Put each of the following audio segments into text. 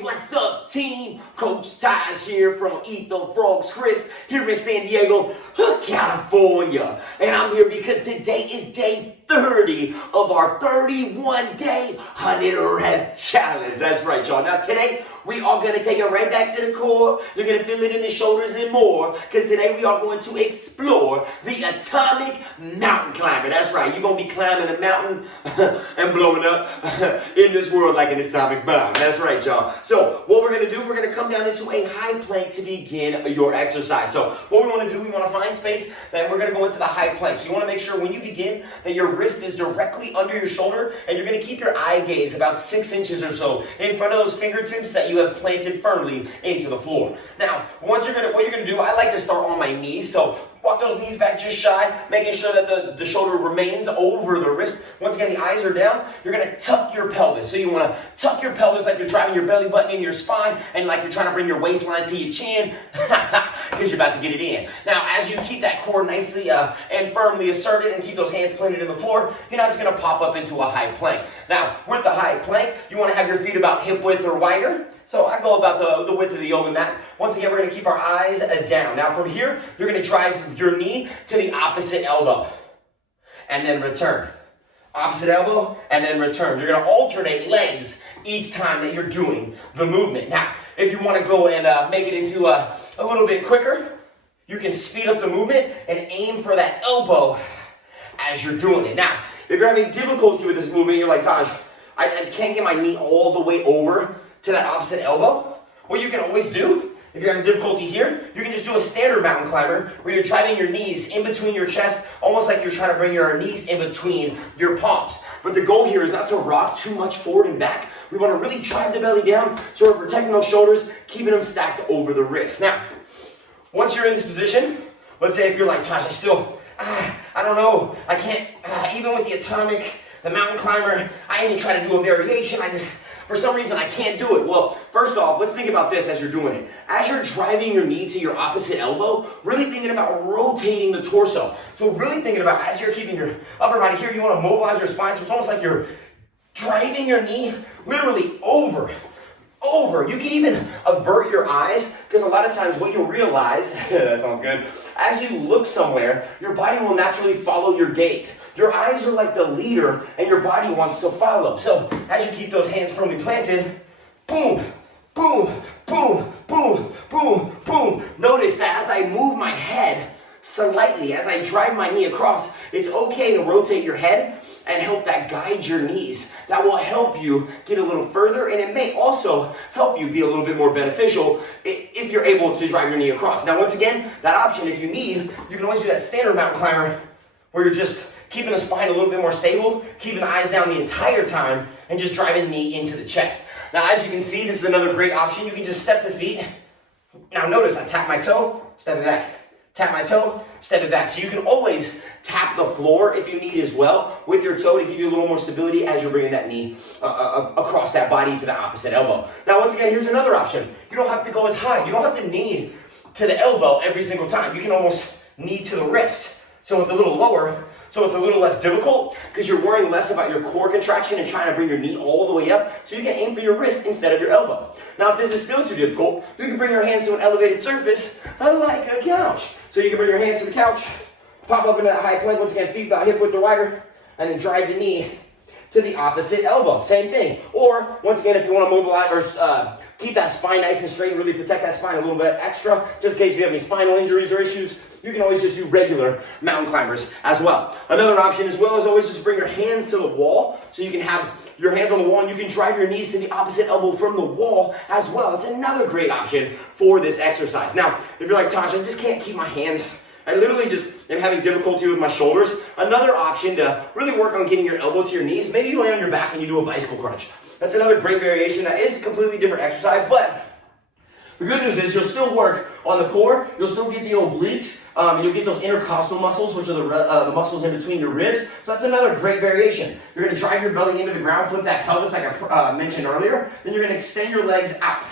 Hey, what's up, team? Coach Taj here from ETFF Scripps here in San Diego, California. And I'm here because today is day 30 of our 31-day 100-rep challenge. That's right, y'all. Now, today, we are going to take it right back to the core. You're going to feel it in the shoulders and more, because today we are going to explore the atomic mountain climber. That's right. You're going to be climbing a mountain and blowing up in this world like an atomic bomb. That's right, y'all. So what we're going to do, we're going to come down into a high plank to begin your exercise. So what we want to do, we want to find space, then we're going to go into the high plank. So you want to make sure when you begin that your wrist is directly under your shoulder, and you're going to keep your eye gaze about 6 inches or so in front of those fingertips that you have planted firmly into the floor. Now, what you're gonna do, I like to start on my knees, so walk those knees back just shy, making sure that the shoulder remains over the wrist. Once again, the eyes are down. You're going to tuck your pelvis. So you want to tuck your pelvis like you're driving your belly button in your spine and like you're trying to bring your waistline to your chin because you're about to get it in. Now, as you keep that core nicely and firmly asserted and keep those hands planted in the floor, you're not just going to pop up into a high plank. Now, with the high plank, you want to have your feet about hip width or wider. So I go about the width of the yoga mat. Once again, we're going to keep our eyes down. Now from here, you're going to drive your knee to the opposite elbow and then return. Opposite elbow and then return. You're going to alternate legs each time that you're doing the movement. Now, if you want to go and make it into a little bit quicker, you can speed up the movement and aim for that elbow as you're doing it. Now, if you're having difficulty with this movement, you're like, Taj, I just can't get my knee all the way over to that opposite elbow. What you can always do, if you're having difficulty here, you can just do a standard mountain climber where you're driving your knees in between your chest, almost like you're trying to bring your knees in between your palms. But the goal here is not to rock too much forward and back. We want to really drive the belly down so we're protecting those shoulders, keeping them stacked over the wrists. Now, once you're in this position, let's say if you're like, Taj, I don't know, I can't, even with the mountain climber, I even try to do a variation, for some reason, I can't do it. Well, first off, let's think about this as you're doing it. As you're driving your knee to your opposite elbow, really thinking about rotating the torso. So really thinking about, as you're keeping your upper body here, you want to mobilize your spine, so it's almost like you're driving your knee literally over. You can even avert your eyes, because a lot of times what you'll realize, that sounds good, as you look somewhere, your body will naturally follow your gaze. Your eyes are like the leader, and your body wants to follow. So as you keep those hands firmly planted, boom, boom, boom, boom, boom, boom. Notice that as I move my head slightly, as I drive my knee across, it's okay to rotate your head and help that guide your knees. That will help you get a little further, and it may also help you be a little bit more beneficial if you're able to drive your knee across. Now, once again, that option, if you need, you can always do that standard mountain climber where you're just keeping the spine a little bit more stable, keeping the eyes down the entire time, and just driving the knee into the chest. Now, as you can see, this is another great option. You can just step the feet. Now, notice I tap my toe, step it back. Tap my toe, step it back. So you can always tap the floor if you need as well with your toe to give you a little more stability as you're bringing that knee across that body to the opposite elbow. Now, once again, here's another option. You don't have to go as high. You don't have to knee to the elbow every single time. You can almost knee to the wrist. So it's a little lower, so it's a little less difficult because you're worrying less about your core contraction and trying to bring your knee all the way up, so you can aim for your wrist instead of your elbow. Now, if this is still too difficult, you can bring your hands to an elevated surface like a couch. So you can bring your hands to the couch, pop up into that high plank, once again, feet about hip width or wider, and then drive the knee to the opposite elbow. Same thing. Or, once again, if you want to mobilize or keep that spine nice and straight and really protect that spine a little bit extra, just in case you have any spinal injuries or issues, you can always just do regular mountain climbers as well. Another option as well is always just bring your hands to the wall, so you can have your hands on the wall and you can drive your knees to the opposite elbow from the wall as well. That's another great option for this exercise. Now, if you're like, Taj, I just can't keep my hands, I literally just am having difficulty with my shoulders, another option to really work on getting your elbow to your knees, maybe you lay on your back and you do a bicycle crunch. That's another great variation. That is a completely different exercise, but the good news is you'll still work on the core, you'll still get the obliques, you'll get those intercostal muscles, which are the muscles in between your ribs. So that's another great variation. You're going to drive your belly into the ground, flip that pelvis like I mentioned earlier. Then you're going to extend your legs out.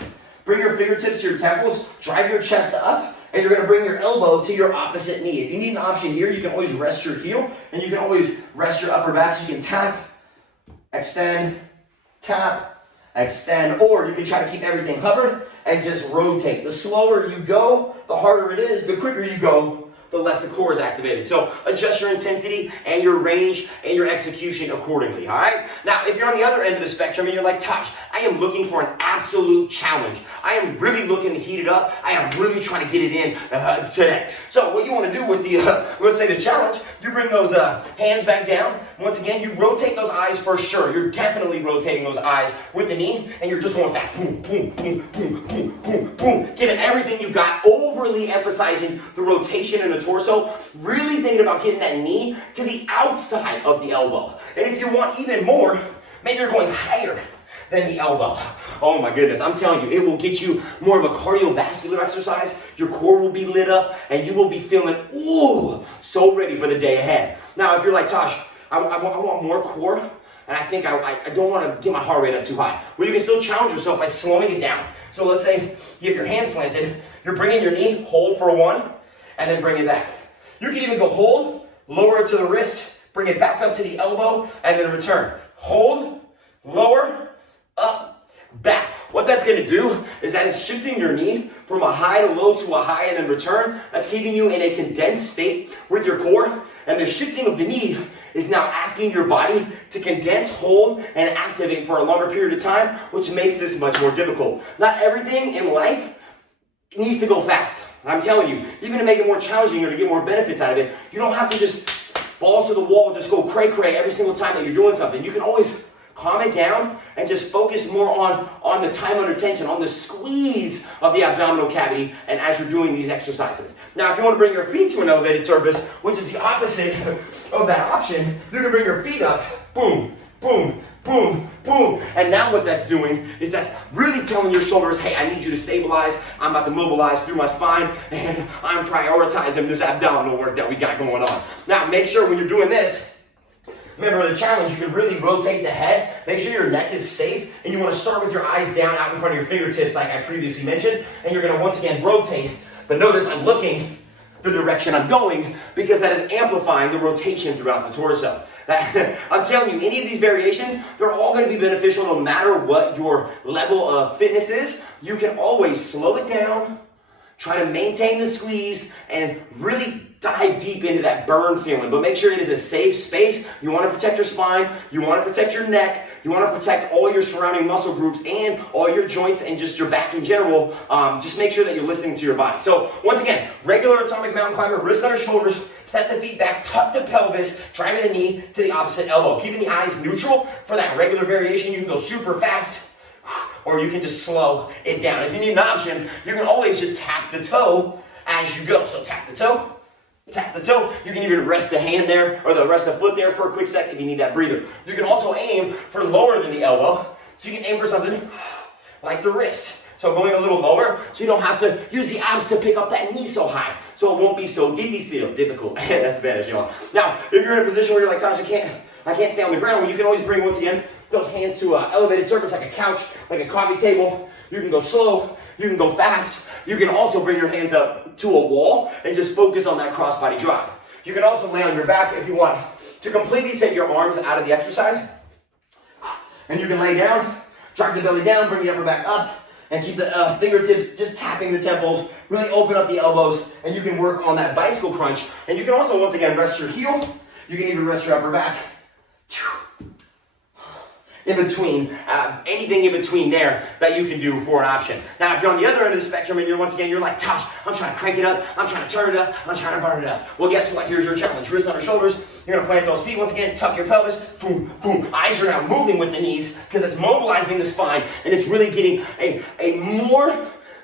Bring your fingertips to your temples, drive your chest up, and you're going to bring your elbow to your opposite knee. If you need an option here, you can always rest your heel, and you can always rest your upper back, so you can tap, extend, tap, extend, or you can try to keep everything covered and just rotate. The slower you go, the harder it is. The quicker you go, the less the core is activated. So adjust your intensity and your range and your execution accordingly, all right? Now, if you're on the other end of the spectrum and you're like, Taj, I am looking for an absolute challenge. I am really looking to heat it up. I am really trying to get it in today. So what you want to do with the, let's say the challenge, you bring those hands back down. Once again, you rotate those eyes for sure. You're definitely rotating those eyes with the knee, and you're just going fast. Boom, boom, boom, boom, boom, boom, boom. Giving everything you got, overly emphasizing the rotation in the torso, really thinking about getting that knee to the outside of the elbow. And if you want even more, maybe you're going higher than the elbow. Oh my goodness, I'm telling you, it will get you more of a cardiovascular exercise. Your core will be lit up, and you will be feeling, ooh, so ready for the day ahead. Now, if you're like, Tosh, I want more core, and I think I don't want to get my heart rate up too high. Well, you can still challenge yourself by slowing it down. So let's say you have your hands planted, you're bringing your knee, hold for one, and then bring it back. You can even go hold, lower it to the wrist, bring it back up to the elbow, and then return. Hold, lower, up, back. What that's going to do is that it's shifting your knee from a high to low to a high and then return. That's keeping you in a condensed state with your core. And the shifting of the knee is now asking your body to condense, hold, and activate for a longer period of time, which makes this much more difficult. Not everything in life needs to go fast. I'm telling you, even to make it more challenging or to get more benefits out of it, you don't have to just balls to the wall, just go cray-cray every single time that you're doing something. You can always calm it down and just focus more on the time under tension, on the squeeze of the abdominal cavity, and as you're doing these exercises. Now, if you want to bring your feet to an elevated surface, which is the opposite of that option, you can bring your feet up, boom, boom, boom, boom. And now what that's doing is that's really telling your shoulders, hey, I need you to stabilize. I'm about to mobilize through my spine, and I'm prioritizing this abdominal work that we got going on. Now, make sure when you're doing this, remember the challenge, you can really rotate the head. Make sure your neck is safe, and you want to start with your eyes down out in front of your fingertips like I previously mentioned, and you're going to once again rotate. But notice I'm looking the direction I'm going because that is amplifying the rotation throughout the torso. I'm telling you, any of these variations, they're all going to be beneficial no matter what your level of fitness is. You can always slow it down, try to maintain the squeeze, and really dive deep into that burn feeling, but make sure it is a safe space. You want to protect your spine, you want to protect your neck, you want to protect all your surrounding muscle groups and all your joints and just your back in general. Just make sure that you're listening to your body. So once again, regular atomic mountain climber, wrists under shoulders, step the feet back, tuck the pelvis, driving the knee to the opposite elbow. Keeping the eyes neutral for that regular variation. You can go super fast, or you can just slow it down. If you need an option, you can always just tap the toe as you go. So tap the toe. Tap the toe. You can even rest the hand there or rest the foot there for a quick second if you need that breather. You can also aim for lower than the elbow. So you can aim for something like the wrist. So going a little lower so you don't have to use the abs to pick up that knee so high. So it won't be so difficult. That's Spanish, y'all. Now, if you're in a position where you're like, Taj, I can't stay on the ground, well, you can always bring, once again, those hands to an elevated surface like a couch, like a coffee table. You can go slow. You can go fast. You can also bring your hands up to a wall and just focus on that crossbody drive. You can also lay on your back if you want to completely take your arms out of the exercise. And you can lay down, drop the belly down, bring the upper back up, and keep the fingertips just tapping the temples. Really open up the elbows, and you can work on that bicycle crunch. And you can also, once again, rest your heel. You can even rest your upper back. In between, anything in between there that you can do for an option. Now, if you're on the other end of the spectrum and you're like, Tosh, I'm trying to crank it up, I'm trying to turn it up, I'm trying to burn it up. Well, guess what? Here's your challenge. Wrists under shoulders. You're gonna plant those feet once again, tuck your pelvis, boom, boom. Eyes are now moving with the knees because it's mobilizing the spine and it's really getting a more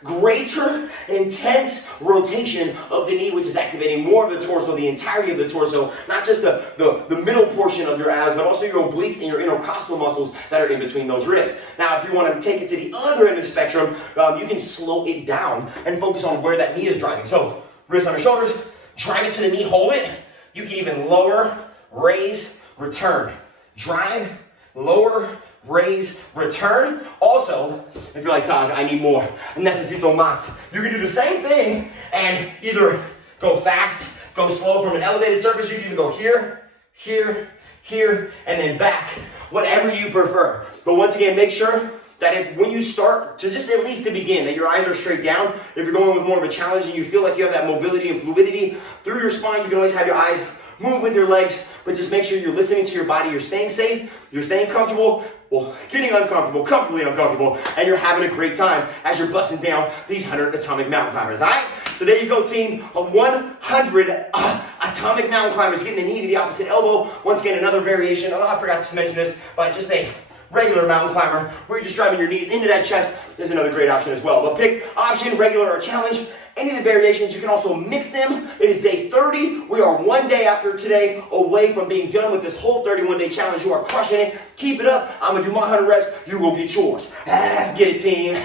greater, intense rotation of the knee, which is activating more of the torso, the entirety of the torso, not just the middle portion of your abs, but also your obliques and your intercostal muscles that are in between those ribs. Now, if you want to take it to the other end of the spectrum, you can slow it down and focus on where that knee is driving. So, wrists under shoulders, drive it to the knee, hold it. You can even lower, raise, return. Drive, lower, raise, return. Also, if you're like, Taj, I need more, necesito más, you can do the same thing and either go fast, go slow from an elevated surface. You can even go here, here, here, and then back, whatever you prefer. But once again, make sure that if when you start to just at least to begin, that your eyes are straight down. If you're going with more of a challenge and you feel like you have that mobility and fluidity through your spine, you can always have your eyes move with your legs, but just make sure you're listening to your body. You're staying safe, you're staying comfortable, well, getting uncomfortable, comfortably uncomfortable, and you're having a great time as you're busting down these 100 atomic mountain climbers, all right? So there you go, team. 100 atomic mountain climbers, getting the knee to the opposite elbow. Once again, another variation. Oh, I forgot to mention this, but just a regular mountain climber where you're just driving your knees into that chest is another great option as well. But pick option, regular, or challenge. Any of the variations, you can also mix them. It is day 30. We are one day after today away from being done with this whole 31-day challenge. You are crushing it. Keep it up. I'm going to do my 100 reps. You will get yours. Let's get it, team.